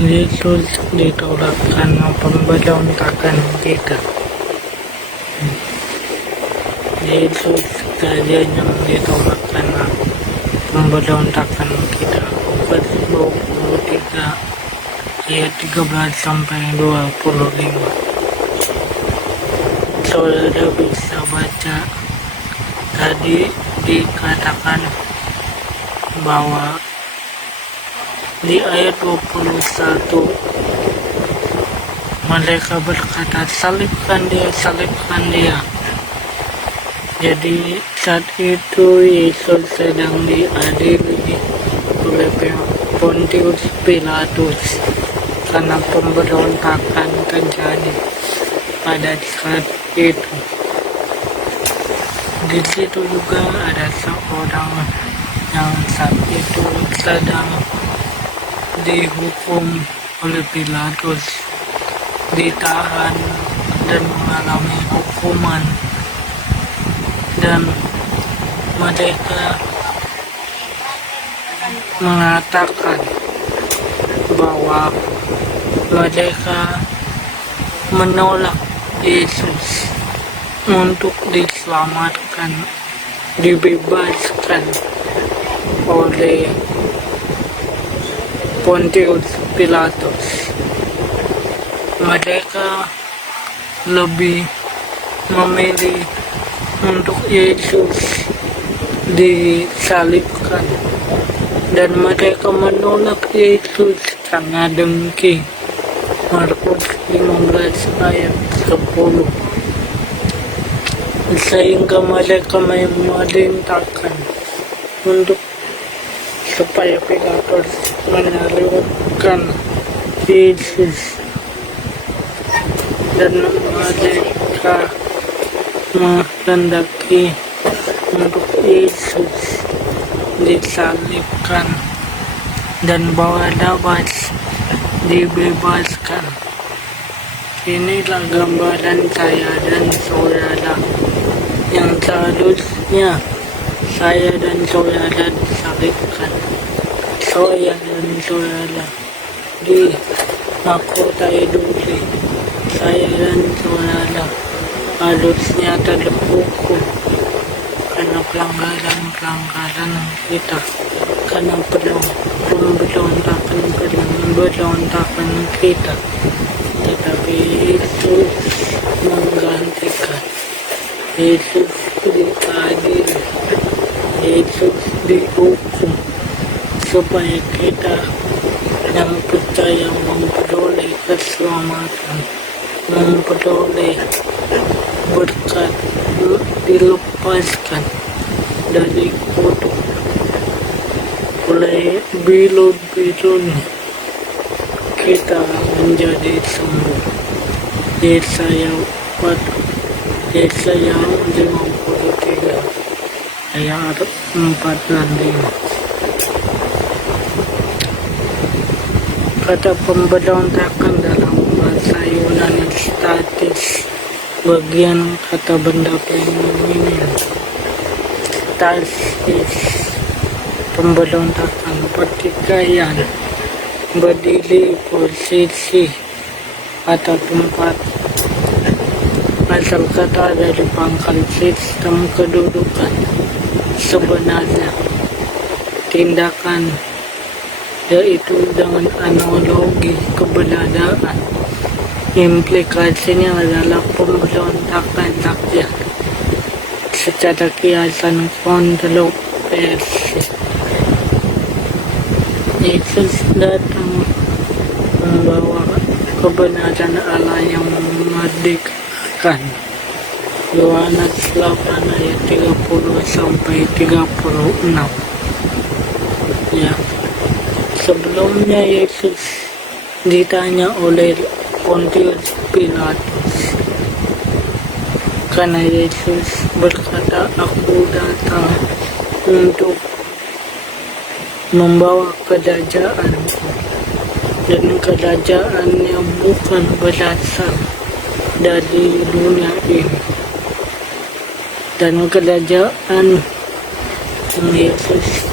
Yesus ditolak karena pemberontakan kita. Yesus saja yang ditolak karena pemberontakan kita. Lukas 23 ayat 13 sampai 25. Saudara bisa baca, tadi dikatakan bahwa di ayat 21 mereka berkata, salibkan dia. Jadi saat itu Yesus sedang diadili oleh Pontius Pilatus karena pemberontakan terjadi pada saat itu. Di situ juga ada seorang yang saat itu sedang dihukum oleh Pilatus, ditahan dan mengalami hukuman, dan mereka mengatakan bahwa mereka menolak Yesus untuk diselamatkan, dibebaskan oleh Pontius Pilatus. Mereka lebih memilih untuk Yesus disalibkan, dan mereka menolak Yesus karena dengki. Markus 15 ayat 10. Sehingga mereka memerintahkan untuk supaya Pilatus menyalibkan Yesus, dan mereka menghendaki untuk Yesus disalibkan dan Barnabas dibebaskan. Inilah gambaran saya dan saudara yang seharusnya saya dan saudara disalibkan. Saya dan saudara dimahkotai duri. Saya dan saudara harusnya terhukum karena pelanggaran kita, karena pemberontakan kita. Tetapi Yesus menggantikan. Yesus diadili, Yesus dihukum supaya kita yang percaya memperoleh keselamatan, memperoleh berkat, dilepaskan dari kutuk oleh bilur-bilurnya, kita menjadi sembuh. Yesaya 53 ayat 4 dan 5. Kata pemberontakan dalam bahasa Yunani statis, bagian kata benda feminin. Stasis, pemberontakan, pertikaian, berdiri, posisi atau tempat. Asal kata dari pangkal sistem kedudukan. Sebenarnya tindakan, yaitu dengan analogi keberadaan. Implikasinya adalah pemberontakan rakyat secara kiasan kontroversi. Yesus datang membawa kebenaran Allah yang memerdekakan. Yohanes 8 ayat 30 sampai 36. Ya. Sebelumnya Yesus ditanya oleh Pontius Pilatus, karena Yesus berkata, aku datang untuk membawa kerajaan, dan kerajaannya bukan berasal dari dunia ini. Dan kerajaan yang Yesus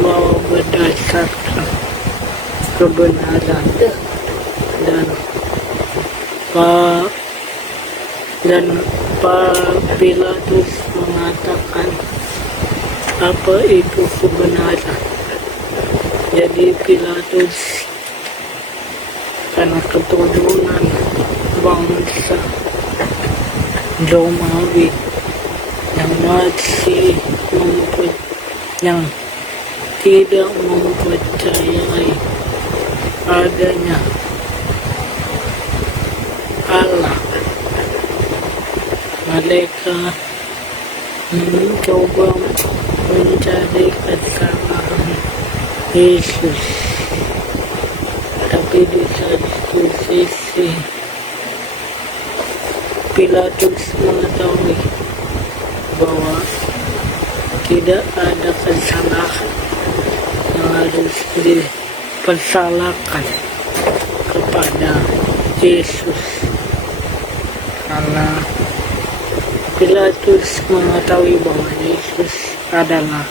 bawa berdasarkan kebenaran dan pa dan Pilatus mengatakan apa itu kebenaran. Jadi Pilatus karena keturunan bangsa Romawi yang masih yang tidak mempercayai adanya Allah, mereka mencoba mencari kesalahan Yesus. Tapi di satu sisi Pilatus mengetahui bahwa tidak ada kesalahan yang harus dipersalahkan kepada Yesus, karena Pilatus mengetahui bahwa Yesus adalah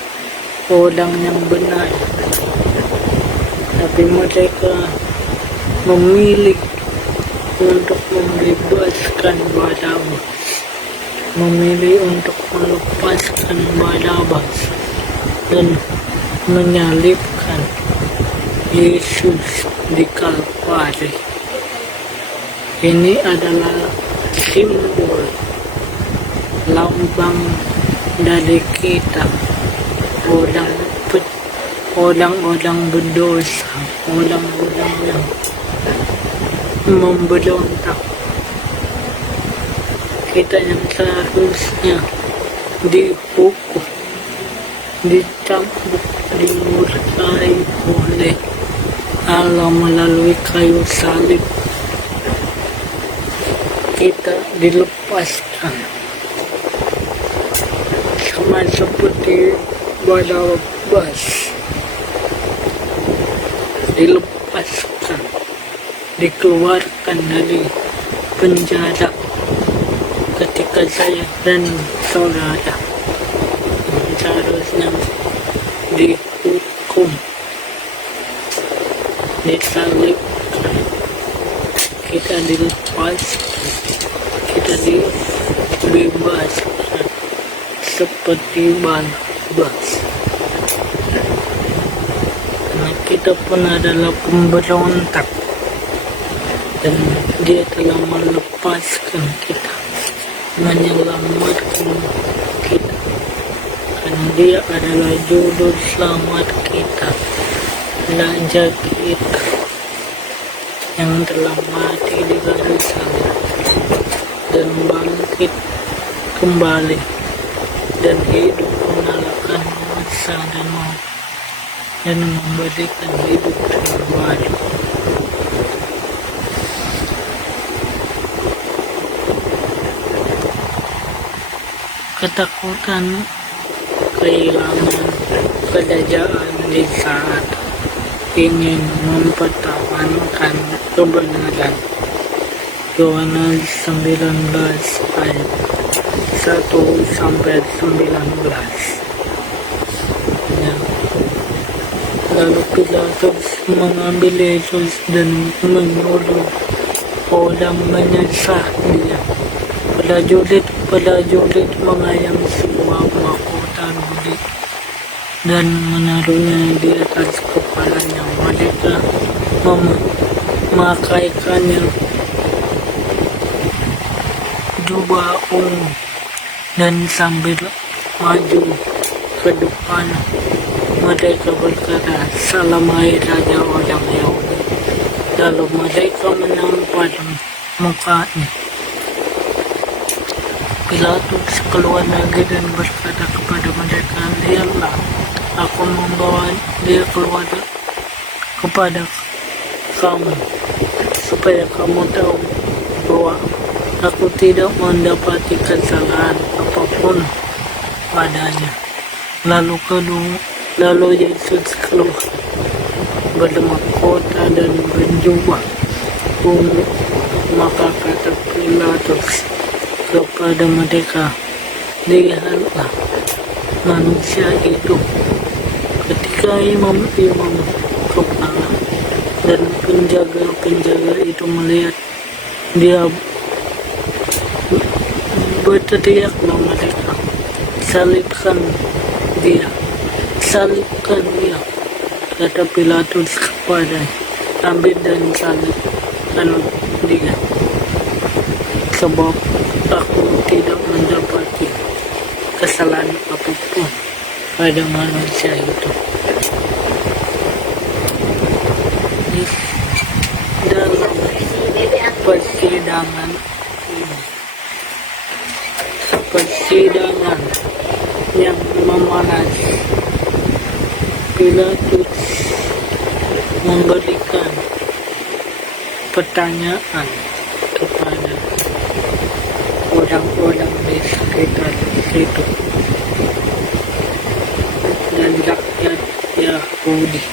orang yang benar. Tapi mereka memilih untuk membebaskan Barabas, memilih untuk melepaskan Barabas dan menyalibkan Yesus di Kalvari. Ini adalah simbol, lambang dari kita, orang-orang berdosa, orang-orang yang memberontak. Kita yang seharusnya dihukum, dicambuk, dimurkai oleh Allah melalui kayu salib, kita dilepaskan sama seperti Barabas, dilepaskan, dikeluarkan dari penjara ketika saya dan saudara seharusnya dihukum, disalibkan, kita dilepaskan, kita dibebaskan seperti Barabas. Karena kita pun adalah pemberontak dan dia telah melepaskan kita, menyelamatkan kita, karena dia adalah juru selamat kita, raja kita yang telah mati di kayu salib dan bangkit kembali dan hidup mengalahkan masa dan maut dan memberikan hidup yang baru. Ketakutan kehilangan kerajaan di saat ingin mempertahankan kebenaran. Yohanes 19 ayat 1-19. Ya. Lalu Pilatus mengambil Yesus dan menyuruh orang menyesah dia. Prajurit mengayam sebuah mahkota rudi dan menaruhnya di atas kepalanya. Mereka memakaikannya jubah ungu dan sambil maju ke depan mereka berkata, "Salam hai Raja orang Yahudi." Lalu mereka menampar mukanya. Pilatus keluar lagi dan berkata kepada mereka, "Lihatlah, aku membawa dia keluar kepada kamu, supaya kamu tahu bahwa aku tidak mendapati kesalahan apapun padanya." Lalu Yesus keluar bermahkota dan berjubah ungu. Maka kata Pilatus kepada mereka, "Lihatlah manusia itu." Ketika imam-imam kepala dan penjaga-penjaga itu melihat dia berteriak nama mereka, salibkan dia, salibkan dia, kata Pilatus kepada, ambil dan salibkan dia, sebab aku tidak mendapati kesalahan apapun pada manusia itu. Di dalam persidangan yang memanas, Pilatus memberikan pertanyaan kepada orang-orang di sekitar situ dan rakyat Yahudi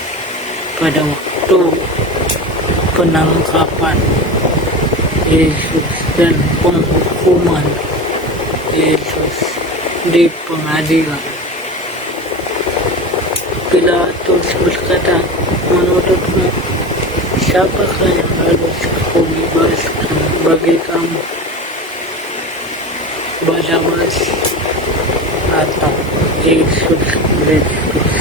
pada waktu penangkapan Yesus dan penghukuman Yesus di pengadilan. Pilatus berkata, menurutmu siapakah yang harus aku bebaskan bagi kamu, Barabas atau Yesus Kristus?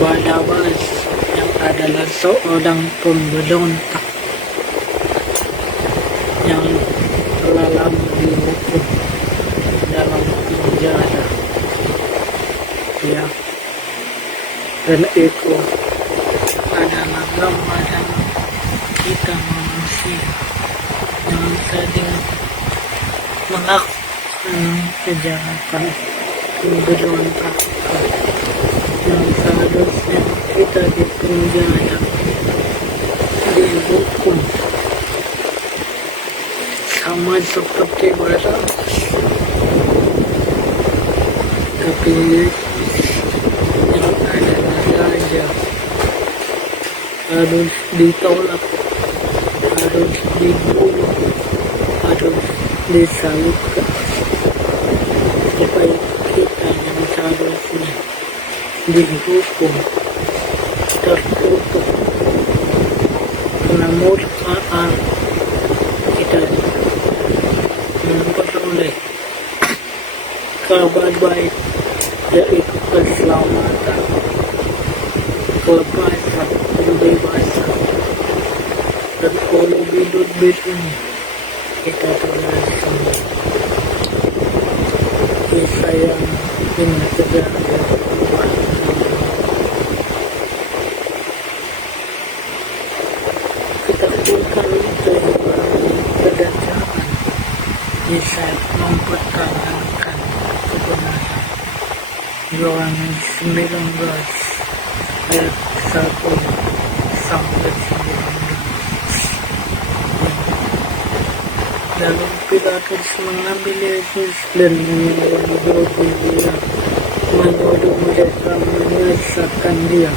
Barabas yang adalah seorang pemberontak yang telah lama dihukum dalam penjara, ya, dan itu adalah gambaran kita manusia yang sering melakukan kejahatan, pemberontakan, yang seharusnya kita dipenjara, dihukum sama seperti Barabas. Tapi yang adalah raja harus ditolak, harus dibunuh, harus disalibkan, supaya kita yang seharusnya dihukum tertutup karena murkaan kita memperoleh kabar baik, yaitu keselamatan, kelepasan, kebebasan, dan oleh bidut-bidut ini kita telah sembuh. Saya ingin segera ketakutan kedatangan Yesus mempertanyakan kebenaran. Yohanes 19 ayat 1 sampai 19. Lalu Pilatus mengambil Yesus dan menyuruh dia, menyuruh mereka menyesatkan dia.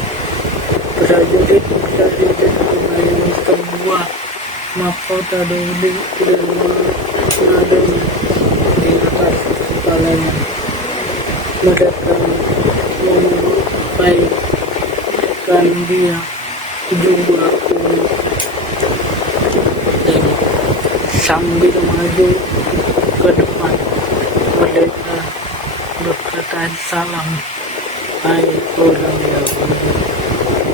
Prajurit mengambil sebuah mahkota Daudi dan menadanya di atas kepalanya. Mereka menyuruhkan dia juga dan sambil maju ke depan mereka berkata, salam hai orang Yahudi.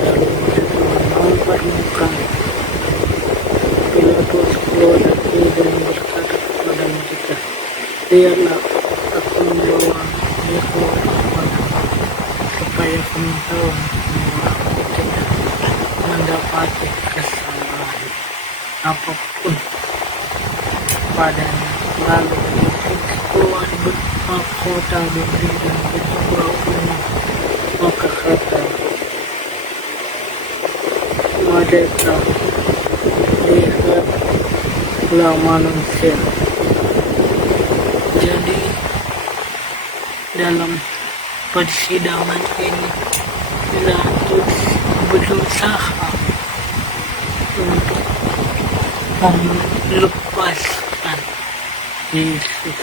Lalu mereka menampar muka Pilatus keluar lagi dan berkata kepada mereka, lihatlah, aku membawa dia keluar kepadamu, supaya kamu tahu bahwa aku tidak mendapati kesalahan apapun padanya. Lalu Yesus keluar bermahkota diberi dan kedua umum, maka kata mereka, lihatlah manusia. Jadi dalam persidangan ini Pilatus berusaha untuk melepaskan Yesus.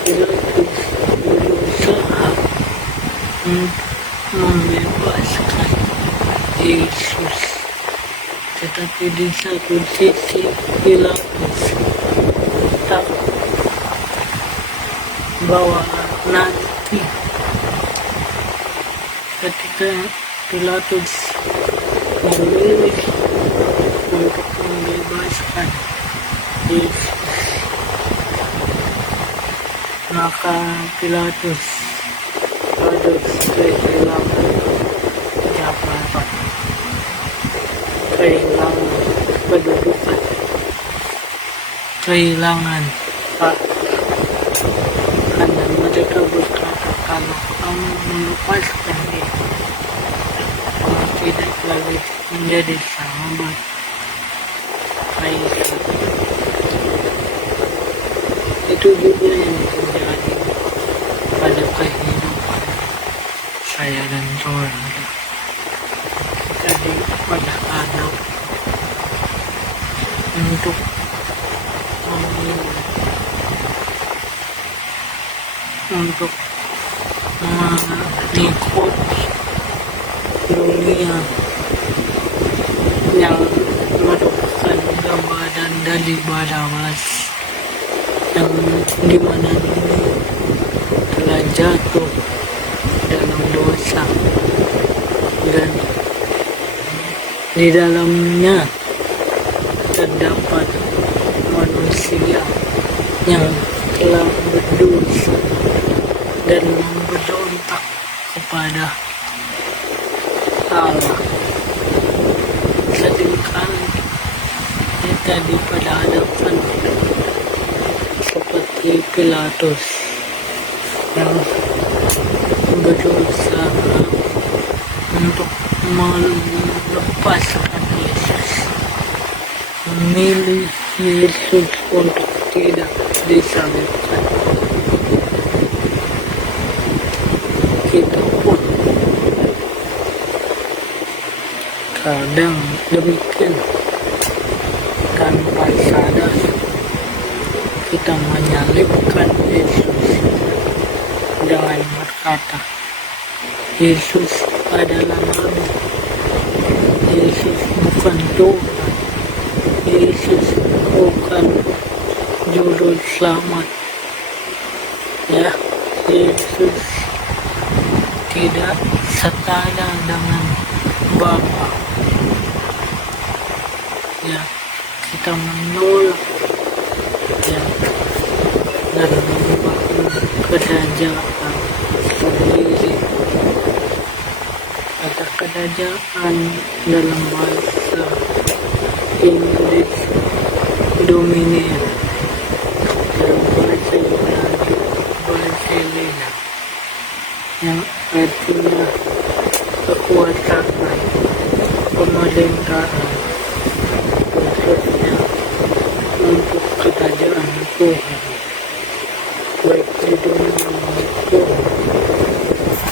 Pilatus berusaha untuk membebaskan Yesus. Tetapi di satu sisi Pilatus tak bahwa nanti ketika Pilatus memilih untuk membebaskan Yesus, maka Pilatus harus kehilangan jabatan, kehilangan kedudukan, kehilangan hak, karena mereka berkata kalau kamu melepaskan dia, kamu tidak lagi menjadi sahabat Kaisar. Itu juga yang terjadi pada kehidupan saya dan saudara. Jadi pada anak untuk memilih, untuk mengikuti dunia yang merupakan gambaran dari Barabas, yang dimana dunia telah jatuh dalam dosa dan di dalamnya terdapat manusia yang telah berdosa dan memberontak kepada Allah. Seringkali kita diperhadapkan seperti Pilatus yang berusaha untuk melepaskan Yesus, memilih Yesus untuk tidak disalibkan. Kita pun kadang demikian, tanpa sadar kita menyalibkan Yesus dengan berkata, Yesus adalah Nabi, Yesus bukan Tuhan, Yesus bukan juru selamat. Ya, Yesus tidak setara dengan Bapa. Ya, kita menolak ya dan membangun kerajaan sendiri. Kata kerajaan dalam bahasa Inggris dominion, dalam bahasa Yunani basileia, yang artinya kekuasaan, pemerintahan, khususnya untuk kerajaan Tuhan, baik di dunia maupun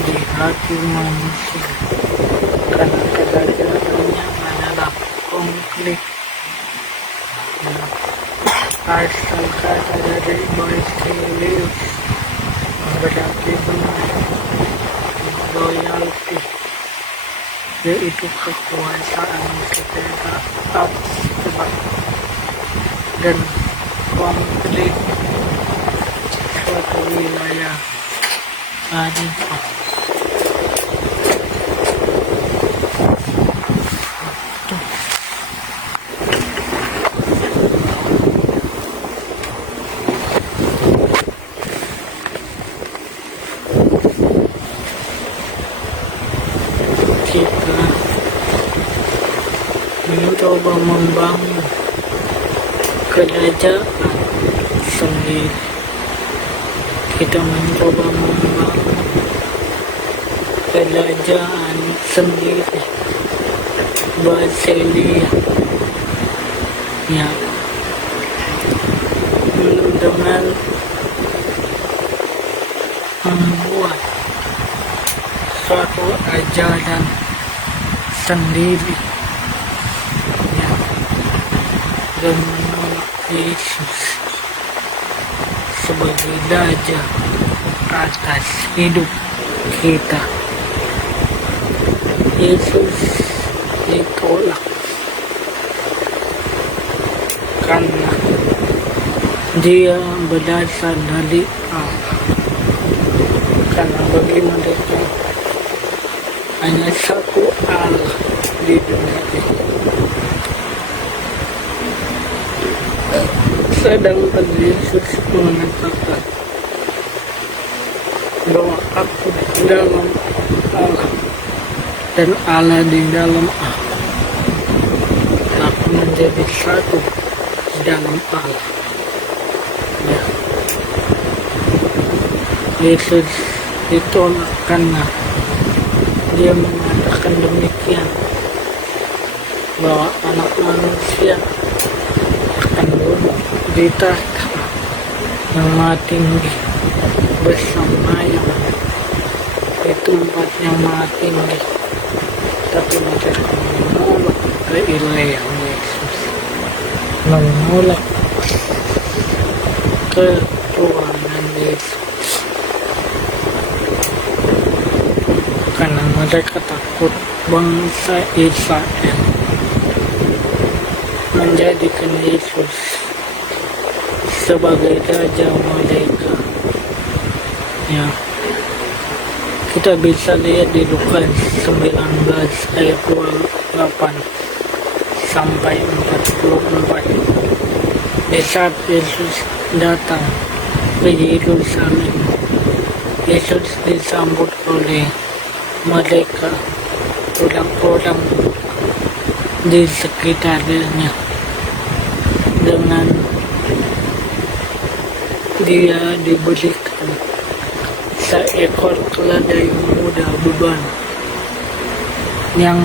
di hati manusia, karena kerajaannya adalah konflik. Asal kata dari Basileus berarti benar, loyalty, yaitu kekuasaan secara abstrak dan konflik suatu wilayah kearifan. Kita mencoba membangun kerajaan sendiri, kita mencoba membangun kerajaan sendiri, Basileia, ya, dengan membuat suatu ajaran sendiri, ya, dan menolak Yesus sebagai raja atas hidup kita. Yesus ditolak karena dia berasal dari Allah. Karena bagi mereka hanya satu Allah di dunia ini. Sedangkan Yesus mengatakan bahwa aku di dalam Allah dan Allah di dalam aku. Aku menjadi satu di dalam Allah. Ya. Yesus ditolak karena dia mengatakan demikian, bahwa anak manusia akan duduk di tahta yang maha tinggi bersama yang di tempat yang maha tinggi. Tapi mereka menolak keilahian Yesus, menolak ketuhanan Yesus, karena mereka takut bangsa Israel menjadikan Yesus sebagai raja mereka. Ya, kita bisa lihat di Lukas 19 ayat 28 sampai 44. Di saat Yesus datang ke Yerusalem, Yesus disambut oleh mereka, orang-orang di sekitarnya, dengan dia diberikan seekor keledai muda beban yang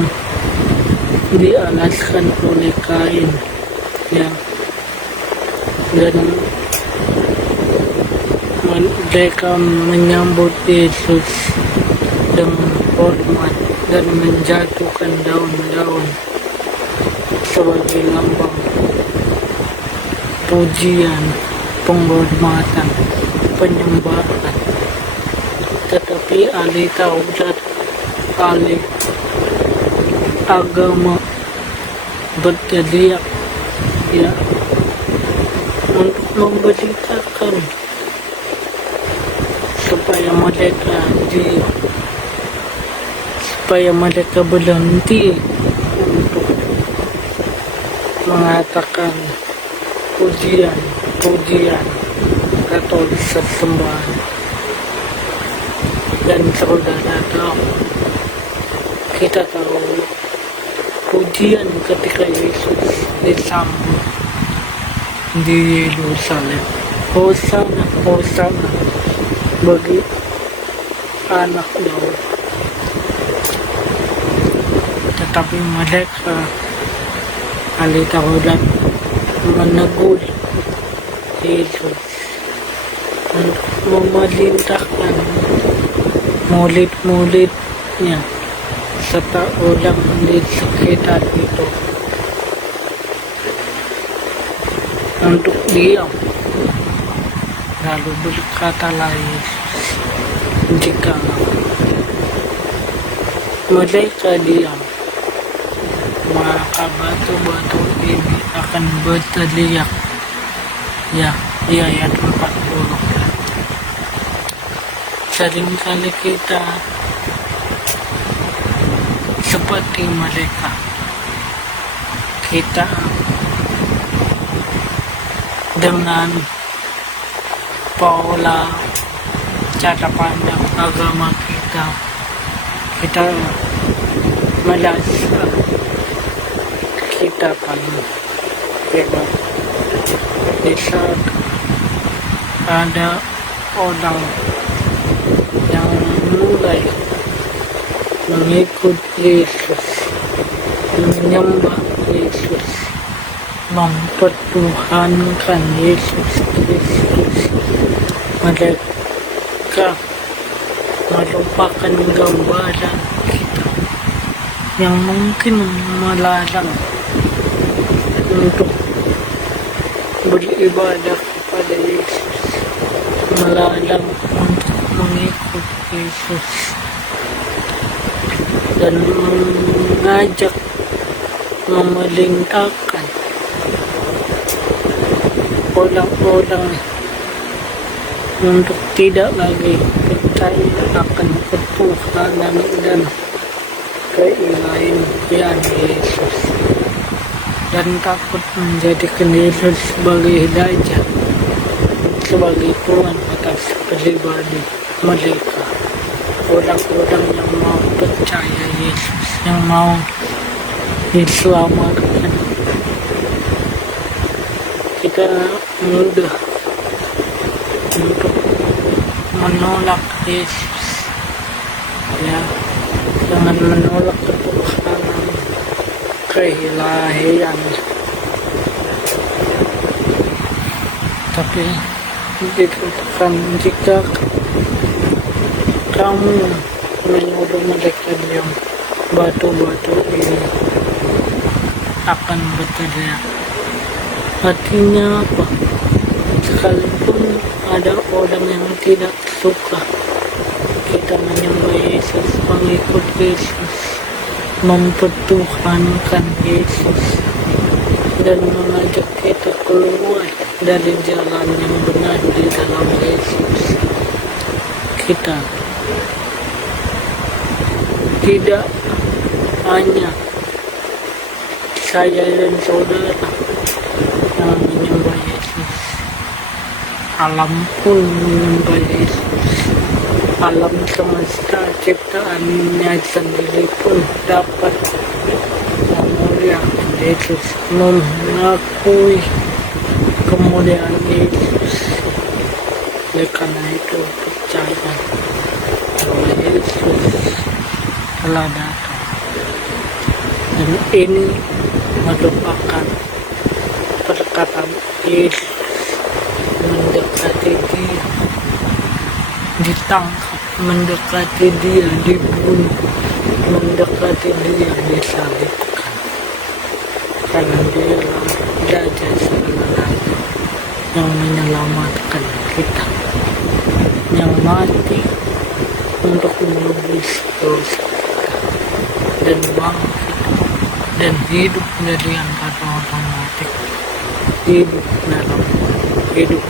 dialaskan oleh kain, ya, dan mereka menyambut Yesus dengan hormat dan menjatuhkan daun-daun sebagai lambang pujian, penghormatan, penyembahan. Tetapi ahli Taurat, ahli agama berteriak, ya, untuk memberitakan supaya mereka berhenti untuk mengatakan pujian atau sesembahan. Dan saudara tahu, kita tahu pujian ketika Yesus disambut di Yerusalem, Hosana, Hosana bagi anak Daud. Tetapi mereka ahli Taurat menegur Yesus untuk memerintahkan murid-muridnya serta orang di sekitar itu untuk diam. Lalu berkatalah Yesus, jika mereka diam, maka batu-batu ini akan berteriak. Ya, di ayat 40. Seringkali kita seperti mereka. Kita dengan pola cara pandang agama kita merasa kita akan hebat. Di saat ada orang yang mulai mengikut Yesus, menyembah Yesus, mempertuhankan Yesus Kristus, mereka merupakan gambaran kita yang mungkin melarang untuk beribadah kepada Yesus, melarang untuk mengikut Yesus, dan mengajak memerintahkan orang-orang untuk tidak lagi percaya akan ketuhanan dan keilahian Yesus, dan takut menjadikan Yesus sebagai raja, sebagai Tuhan atas pribadi mereka. Orang-orang yang mau percaya Yesus, yang mau diselamatkan, kita mudah untuk menolak Yesus, ya, dengan menolak ketuhanan, keilahian. Tapi dikatakan jika kamu menyuruh mereka diam, batu-batu ini akan berteriak. Artinya apa? Sekalipun ada orang yang tidak suka kita menyembah Yesus, mengikut Yesus, mempertuhankan Yesus, dan mengajak kita keluar dari jalan yang benar di dalam Yesus, kita tidak hanya saya dan saudara yang menyembah Yesus, alam pun menyembah Yesus. Alam semesta ciptaannya sendiri pun dapat memuliakan Yesus, mengakui kemuliaan Yesus. Oleh karena itu percaya bahwa Yesus telah datang, dan ini merupakan perkataan Yesus mendekati dia, ditangkap, mendekati dia, dibunuh, mendekati dia, disalibkan, karena dia adalah Raja segala raja yang menyelamatkan kita, yang mati untuk menebus dosa kita, dan bangkit dan hidup dari antara orang mati, hidup dalam hidup